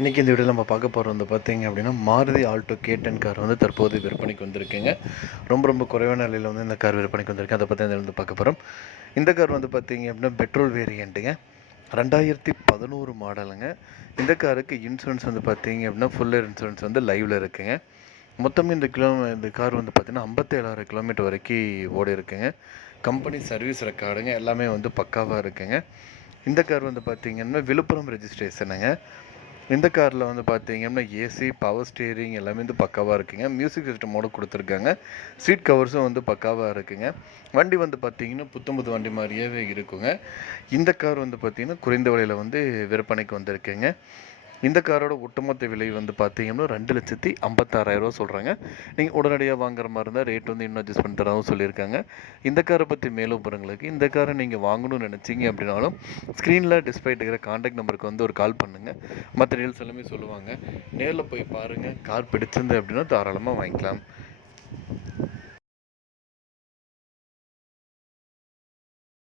இன்றைக்கி இந்த வீடியோவில் நம்ம பார்க்க போகிற வந்து பார்த்திங்க அப்படின்னா மாருதி ஆல்டோ K10 கார் வந்து தற்போது விற்பனைக்கு வந்திருக்குங்க. ரொம்ப குறைவான விலையில் வந்து இந்த கார் விற்பனைக்கு வந்திருக்கு. அதை பற்றி வந்து பார்க்க போகிறோம். இந்த கார் வந்து பார்த்திங்க அப்படின்னா பெட்ரோல் வேரியண்ட்டுங்க. 2011 மாடலுங்க. இந்த காருக்கு இன்சூரன்ஸ் வந்து பார்த்திங்க அப்படின்னா ஃபுல் இன்சூரன்ஸ் வந்து லைவில் இருக்குங்க. மொத்தமே இந்த கார் வந்து பார்த்திங்கன்னா 57,000 கிலோமீட்டர் வரைக்கும் ஓடி இருக்குங்க. கம்பெனி சர்வீஸ் ரெக்கார்டுங்க எல்லாமே வந்து பக்காவாக இருக்குங்க. இந்த கார் வந்து பார்த்திங்கன்னா விழுப்புரம் ரெஜிஸ்ட்ரேஷனுங்க. இந்த காரில் வந்து பார்த்தீங்கன்னா ஏசி, பவர் ஸ்டீரிங் எல்லாமே வந்து பக்காவாக இருக்குங்க. மியூசிக் சிஸ்டமோடு கொடுத்துருக்காங்க. சீட் கவர்ஸும் வந்து பக்காவாக இருக்குங்க. வண்டி வந்து பார்த்தீங்கன்னா புத்தம்புது வண்டி மாதிரியே இருக்குங்க. இந்த கார் வந்து பார்த்தீங்கன்னா குறைந்த விலையில் வந்து விற்பனைக்கு வந்திருக்குங்க. இந்த காரோட ஒட்டுமொத்த விலை வந்து பார்த்தீங்கன்னா 2,56,000 சொல்கிறாங்க. நீங்கள் உடனடியாக வாங்குற மாதிரி இருந்தால் ரேட் வந்து இன்னும் அட்ஜஸ்ட் பண்ணி தரவும் சொல்லியிருக்காங்க. இந்த காரை பற்றி மேலும் விவரங்களுக்கு இந்த காரை நீங்கள் வாங்கணும்னு நினச்சிங்க அப்படின்னாலும் ஸ்க்ரீனில் டிஸ்பிளே இருக்கிற கான்டாக்ட் நம்பருக்கு வந்து ஒரு கால் பண்ணுங்கள். மற்ற டீல்ஸ் எல்லாமே சொல்லுவாங்க. நேரில் போய் பாருங்கள். கார் பிடிச்சிருந்து அப்படின்னா தாராளமாக வாங்கிக்கலாம்.